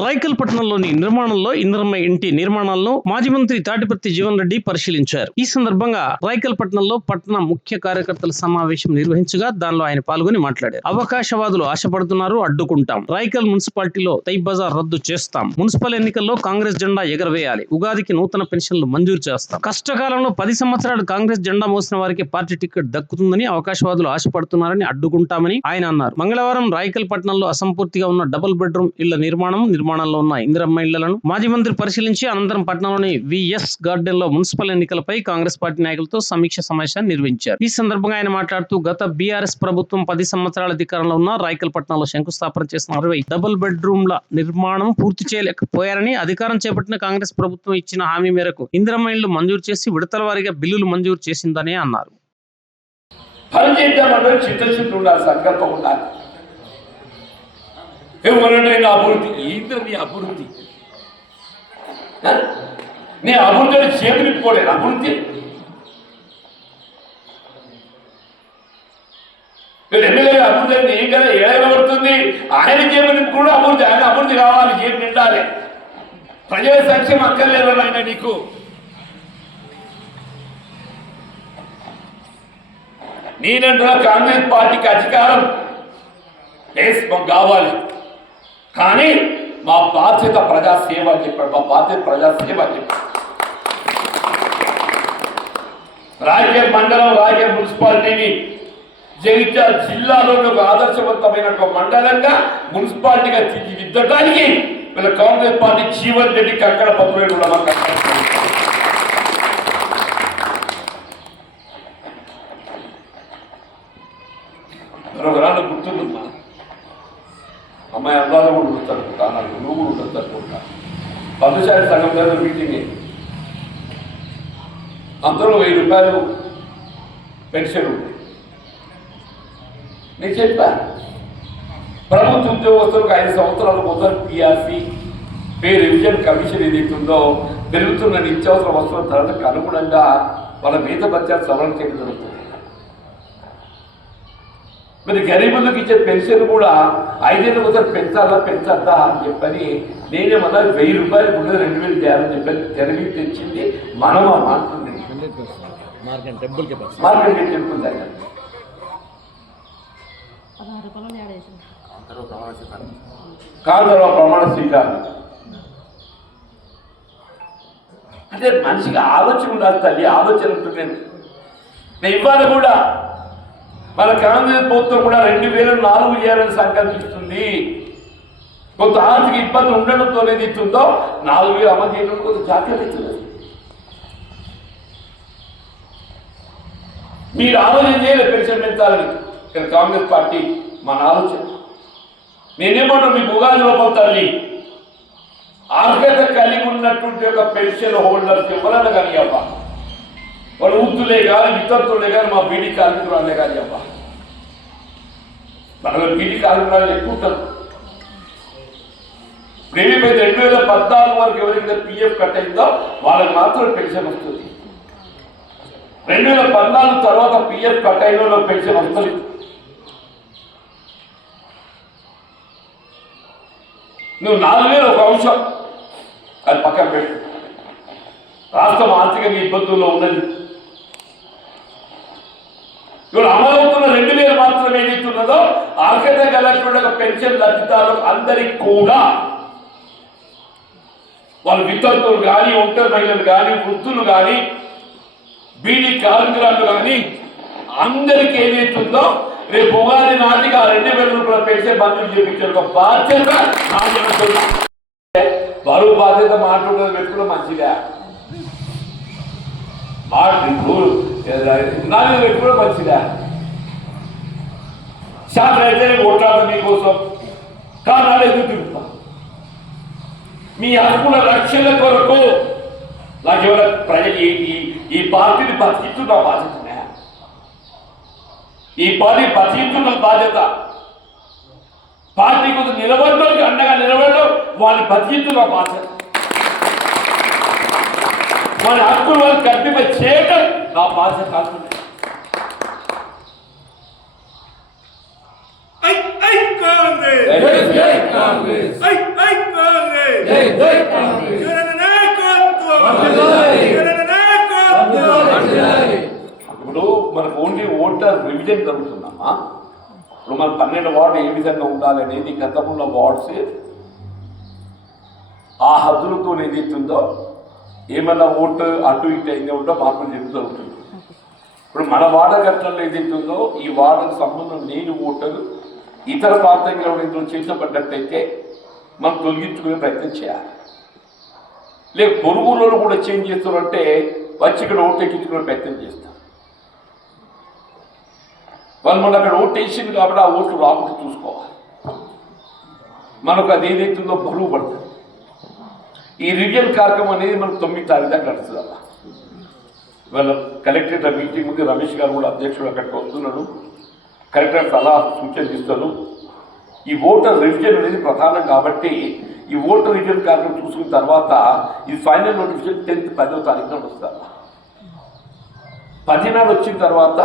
రాయకల్ పట్టణంలోని నిర్మాణంలో ఇంద్రమ్మ ఇంటి నిర్మాణాలను మాజీ మంత్రి తాటిపర్తి జీవన్ రెడ్డి పరిశీలించారు. ఈ సందర్భంగా రాయకల్ పట్టణంలో పట్టణ ముఖ్య కార్యకర్తల సమావేశం నిర్వహించగా దానిలో ఆయన పాల్గొని మాట్లాడారు. అవకాశవాదులు ఆశపడుతున్నారు, అడ్డుకుంటాం. రాయకల్ మున్సిపాలిటీలో తైబ్ బజార్ రద్దు చేస్తాం. మున్సిపల్ ఎన్నికల్లో కాంగ్రెస్ జెండా ఎగరవేయాలి. ఉగాదికి నూతన పెన్షన్లు మంజూరు చేస్తాం. కష్టకాలంలో 10 సంవత్సరాలు కాంగ్రెస్ జెండా మోసిన వారికి పార్టీ టికెట్ దక్కుతుందని అవకాశవాదులు ఆశపడుతున్నారని, అడ్డుకుంటామని ఆయన అన్నారు. మంగళవారం రాయకల్ పట్టణంలో అసంపూర్తిగా ఉన్న డబుల్ బెడ్రూమ్ ఇళ్ల నిర్మాణంలో ఉన్న ఇందిరమ్మ ఇళ్లను మాజీ మంత్రి పరిశీలించి అనంతరం పట్టణంలోని విఎస్ గార్డెన్ లో మున్సిపల్ ఎన్నికలపై కాంగ్రెస్ పార్టీ నాయకులతో సమీక్ష సమావేశాన్ని నిర్వహించారు. ఈ సందర్భంగా ఆయన మాట్లాడుతూ గత బీఆర్ఎస్ ప్రభుత్వం 10 సంవత్సరాల అధికారంలో ఉన్న రాయకల్ పట్టణంలో శంకుస్థాపన చేసిన 60 డబుల్ బెడ్రూమ్ల నిర్మాణం పూర్తి చేయలేకపోయారని, అధికారం చేపట్టిన కాంగ్రెస్ ప్రభుత్వం ఇచ్చిన హామీ మేరకు ఇందిరమ్మ ఇళ్లు మంజూరు చేసి విడతల వారీగా బిల్లులు మంజూరు చేసిందని అన్నారు. చిత్తశుద్ధి ఉండాలి, సంకల్పం ఉండాలి. ఎవరైనా అభివృద్ధి ఏంటి? నీ అభివృద్ధి నీ అభివృద్ధి చేతులు ఇప్పుకోలేదు. అభివృద్ధి ఎమ్మెల్యే అభివృద్ధి ఏం కదా ఏడవడుతుంది. ఆయన చేపలు కూడా అభివృద్ధి, ఆయన అభివృద్ధి కావాలి, చేతి నిండాలి. ప్రజల సంక్షేమం అక్కర్లేదు ఆయన నీకు. నేనంటున్నా కాంగ్రెస్ పార్టీకి అధికారం కావాలి, కానీ మా బాధ్యత ప్రజాసేవ అని చెప్పాడు. మా బాధ్యత ప్రజాసేవ అని చెప్పాడు. రాయకల్ మండలం, రాయకల్ మున్సిపాలిటీని జగిత్యాల జిల్లాలో ఒక ఆదర్శవంతమైన ఒక మండలంగా మున్సిపాలిటీగా తీర్చిదిద్దడానికి వీళ్ళ కాంగ్రెస్ పార్టీ జీవన్ రెడ్డికి అక్కడ పత్రులు మరొక రాళ్ళు గుర్తుంటుందా? అమ్మాయి అందాలు కూడా గుర్తనుకుంటా, నాకు నువ్వు కూడా ఉంటుంది అనుకుంటా. పంచాయతీ సంఘం దగ్గర మీటింగ్, అందరూ 1000 రూపాయలు పెన్షన్ ఉంది. నేను చెప్పా, ప్రభుత్వ ఉద్యోగస్తులకు 5 సంవత్సరాల మొదలు పిఆర్సీ పే రివిజన్ కమిషన్ ఏదైతుందో పెరుగుతున్న నిత్యావసర వస్తువుల ధరలకు అనుగుణంగా వాళ్ళ మిగతా బడ్జెట్ సవరణ చేయడం జరుగుతుంది. మరి గరీబులకు ఇచ్చే పెన్షన్ కూడా 5 ఏళ్ళ ఒకసారి పెంచద్దా అని చెప్పని నేనేమన్నా 1000 రూపాయలు ముందు 2000 చేయాలని చెప్పని తెరవి తెచ్చింది మనం మాట్లాడుతుంది. మార్కెట్ టెంపుల్ దగ్గర కాంతలో ప్రమాణ స్వీకారం అంటే మనిషికి ఆలోచన ఉండాలి తల్లి. ఆలోచన ఉంటుంది. నేను ఇవ్వాలి కూడా మన కాంగ్రెస్ ప్రభుత్వం కూడా 2004 చేయాలని సంకల్పిస్తుంది. కొంత ఆర్థిక ఇబ్బంది ఉండడంతో ఏదైతుందో 4000 అమలు చేయడం కొంత జాగ్రత్త అవుతుంది. మీరు ఆలోచన చేయలేదు పెన్షన్ పెంచాలని. ఇక్కడ కాంగ్రెస్ పార్టీ మన ఆలోచన. నేనేమన్నా మీకు ఉగాది లోపల తల్లి అర్హత కలిగి ఉన్నటువంటి ఒక పెన్షన్ హోల్డర్స్ ఎవరైనా కానీ అవ్వ, వాళ్ళు వృద్ధులే కానీ విద్యార్థులే కానీ మా బీడీ కార్మికురాలే కానీ అవ్వ, మనలో బీడీ కార్మికురాలు ఎక్కువ ఉంటారు. ఇప్పుడు 2014 వరకు ఎవరైతే పిఎఫ్ కట్ అయిందో వాళ్ళకి మాత్రం పెన్షన్ వస్తుంది. 2014 తర్వాత పిఎఫ్ కట్ అయిన వాళ్ళకి పెన్షన్ వస్తుంది. నువ్వు 4000 ఒక అంశం అది పక్కన పెట్టు. రాష్ట్రం ఆర్థికంగా ఇబ్బందుల్లో ఉన్నది. ఇప్పుడు అమలవుతున్న 2000 మాత్రమే ఏదైతున్నదో అర్హత కలిగినటువంటి పెన్షన్ లబ్ధిదారులు అందరికి కూడా, వాళ్ళు వితంతువులు కానీ, ఒంటరి మహిళలు కానీ, వృద్ధులు కానీ, బీడీ కార్మికురాలు కానీ అందరికీ ఏదైతుందో రేపు ఉగాది నాటికి 2000 రూపాయల పెన్షన్ మంజూరు చేయించే ఒక బాధ్యత బరువు బాధ్యత మాట్లాడడం పెట్టుకోవడం మంచిగా, పెట్టుకోవడం మంచిగా. శాతం అయితే ఓట్లాడతాం మీకోసం, కారణాలు ఎదురు తిరుగుతాం. మీ హక్కుల రక్షణ కొరకు నాకు ఎవరైనా ప్రజలు ఈ పార్టీని బతికిస్తున్న బాధ్యత, ఈ పార్టీ బతికిస్తున్న బాధ్యత. పార్టీ కొంచెం నిలబడడం, అండగా నిలబడడం, వాళ్ళని బతికిస్తున్న బాధ్యత. వాళ్ళ హక్కులు వాళ్ళు కల్పింప చేయడం నా బాధ్యత కాకుండా Congress! Congress! అమ్మా ఇప్పుడు మన 12 వార్డు ఏ విధంగా ఉండాలనేది గతంలో వార్డ్స్ ఆ హద్దులతో ఏదైతుందో ఏమన్నా ఓటు అటు ఇటు అయిందో ఉంటో మార్పులు చెప్తూ ఉంటుంది. ఇప్పుడు మన వార్డు ఘట్టంలో ఏదైతుందో ఈ వార్డుకు సంబంధం లేని ఓటరు ఇతర ప్రాంతంలో ఇందులో చేర్చబడ్డట్టయితే మనం తొలగించుకునే ప్రయత్నం చేయాలి. లేక పొరుగులో కూడా చేంజ్ చేస్తారంటే వచ్చి ఇక్కడ ఓటు ఎక్కించుకునే ప్రయత్నం చేస్తారు. వాళ్ళు మన అక్కడ ఓటు వేసింది కాబట్టి ఆ ఓట్లు రాకుండా చూసుకోవాలి. మనకు అది ఏదైతుందో బరువు పడుతుంది. ఈ రివిజన్ కార్యక్రమం అనేది మనకు 9 తారీఖు దాకా నడుస్తుందమ్మా. ఇవాళ కలెక్టరేట్ మీటింగ్ ముందు రమేష్ గారు కూడా అధ్యక్షుడు అక్కడికి వస్తున్నాడు. కలెక్టర్ సలహా సూచనలు ఇస్తాడు. ఈ ఓటర్ రివిజన్ అనేది ప్రధానం కాబట్టి ఈ ఓటర్ రివిజన్ కార్యక్రమం చూసుకున్న తర్వాత ఈ ఫైనల్ నోటిఫికేషన్ 10th 10వ తారీఖున వస్తారు. 10 నాడు వచ్చిన తర్వాత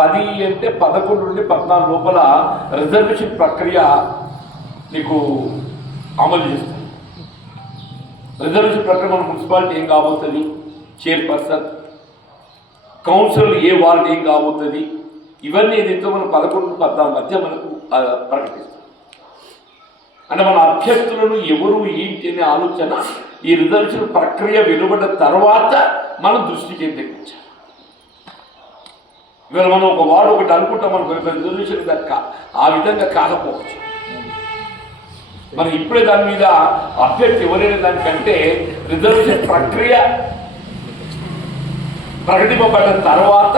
10 అంటే 11 నుండి 14 లోపల రిజర్వేషన్ ప్రక్రియ నీకు అమలు చేస్తుంది. రిజర్వేషన్ ప్రక్రియ మన మున్సిపాలిటీ ఏం కాబోతుంది, చైర్పర్సన్, కౌన్సిల్ ఏ వార్డు ఏం కాబోతుంది, ఇవన్నీ ఏదైతే మనం 11-14 మధ్య మనకు ప్రకటిస్తాం. అంటే మన అభ్యర్థులను ఎవరు ఏంటి అనే ఆలోచన ఈ రిజర్వేషన్ ప్రక్రియ వెలువడ్డ తర్వాత మనం దృష్టి కేంద్రీకరించాలి. ఇవాళ మనం ఒక వార్డు ఒకటి అనుకుంటాం, మనకు రిజర్వేషన్ దక్క ఆ విధంగా కాకపోవచ్చు. మనం ఇప్పుడే దాని మీద అభ్యర్థి ఎవరైనా దానికంటే రిజర్వేషన్ ప్రక్రియ ప్రకటింపబడ్డ తర్వాత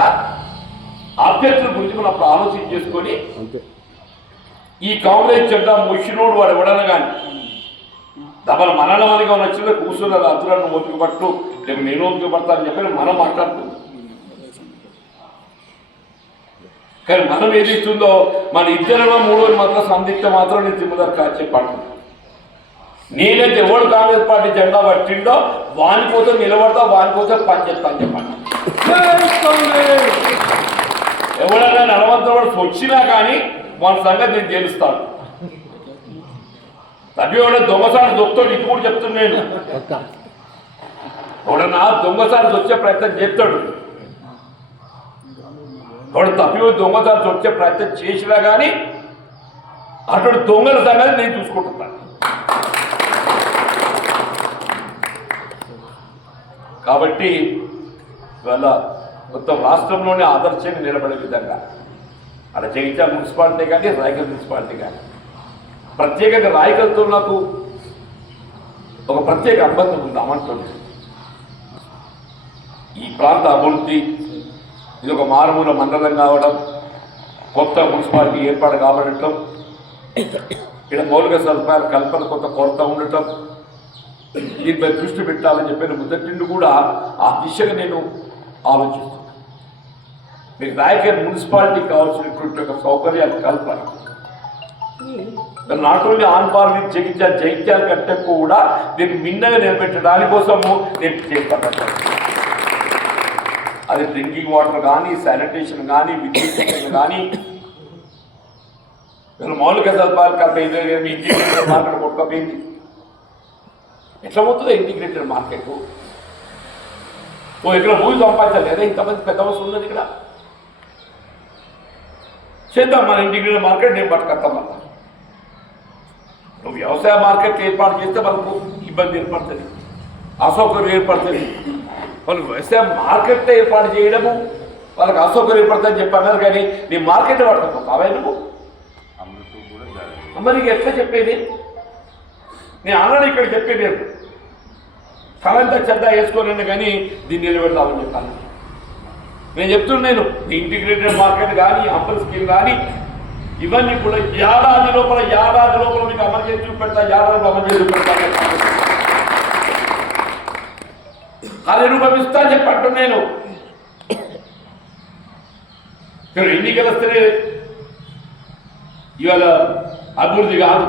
అభ్యర్థుల గురించి మనం అప్పుడు ఆలోచన చేసుకొని ఈ కాంగ్రెస్ చెడ్డా ముషినోడు వాడు ఎవడన్నా కానీ డబ్బల మనలమనిగా నచ్చిందో కూర్చున్నారు అతులను ఓపిక పట్టు లేక నేను ఓపిక పడతా అని చెప్పి మనం మాట్లాడుతున్నాం. కానీ మనం ఏదిస్తుందో మన ఇద్దరిలో 3 మాత్రం సందిగ్ధ మాత్రం నేను తిమ్మదారు చెప్పాను. నేనైతే ఎవడు కాంగ్రెస్ పార్టీ జెండా పట్టిండో వాని కోసం నిలబడతా, వాని కోసం పని చేస్తాను చెప్పండి. ఎవడైనా నడవంతవాడు వచ్చినా కానీ వాళ్ళ సంగతి నేను తెలుస్తాను. తప్పి దొంగసారి దొక్కుతాడు, ఇది కూడా చెప్తున్నాను. ఎవడన్నా దొంగసారి వచ్చే ప్రయత్నం చేస్తాడు, వాడు తప్పి దొంగసారి వచ్చే ప్రయత్నం చేసినా కానీ అటువంటి దొంగల సంగతి నేను చూసుకుంటున్నాను. కాబట్టి ఇవాళ మొత్తం రాష్ట్రంలోనే ఆదర్శంగా నిలబడే విధంగా అక్కడ జగిత్యాల మున్సిపాలిటీ కానీ రాయకల్ మున్సిపాలిటీ కానీ ప్రత్యేకంగా రాయకల్తో నాకు ఒక ప్రత్యేక అనుబంధం ఉంది. అమంటుంది ఈ ప్రాంత అభివృద్ధి, ఇది ఒక మారుమూల మండలం కావడం, కొత్త మున్సిపాలిటీ ఏర్పాటు కాబడటం, ఇక్కడ మౌలిక సదుపాయాల కల్పన కొంత కొరత ఉండటం, దీనిపై దృష్టి పెట్టాలని చెప్పిన మొదటి కూడా ఆ దిశగా నేను ఆలోచిస్తున్నాను. మీకు రాయకల్ మున్సిపాలిటీ కావాల్సినటువంటి ఒక సౌకర్యాలు కల్పన not only on par with Jagtial కంటే కూడా దీన్ని మిన్నగా నిలబెట్టడానికి కోసము నేను చేస్తాను. అది డ్రింకింగ్ వాటర్ కానీ, శానిటేషన్ కానీ, విద్యుత్ కానీ, మౌలిక సదుపాయాలు కల్పన ఇంటిగ్రేటెడ్ మార్కెట్ కొట్టుకపోయింది. ఎట్లా పోతుందో ఇంటిగ్రేటెడ్ మార్కెట్ ఇక్కడ భూమి సంపాదించాలి కదా, ఇంతమంది పెద్ద అవసరం ఉన్నది. ఇక్కడ చేద్దాం మన ఇంటిగ్రేటెడ్ మార్కెట్, నేను పట్టుకొస్తాం. వల్ల నువ్వు వ్యవసాయ మార్కెట్ ఏర్పాటు చేస్తే మనకు ఇబ్బంది ఏర్పడుతుంది, అసౌకర్యం ఏర్పడుతుంది. వాళ్ళకి వ్యవసాయ మార్కెట్ ఏర్పాటు చేయడము వాళ్ళకి అసౌకర్యం ఏర్పడుతుందని చెప్పి అన్నారు. కానీ నీ మార్కెట్ పట్టుకోవా నువ్వు మరి ఎట్లా చెప్పేది? నేను అన్నాడు ఇక్కడ చెప్పేది తలంతా చెడ్డ వేసుకోలేను కానీ దీన్ని నిలబెడతామని చెప్పాను. నేను చెప్తున్నాను ఇంటిగ్రేటెడ్ మార్కెట్ కానీ, అంపల్ స్కీమ్ కానీ ఇవన్నీ కూడా ఏడాది లోపల మీకు అమలు చేసి చూపెడతా, ఏడాదిలో అమలు చేసి చూపెడతాను. అది రూపమిస్తా అని చెప్పట్టు నేను ఎన్నికలు వస్తే ఇవాళ అభివృద్ధి కాదు.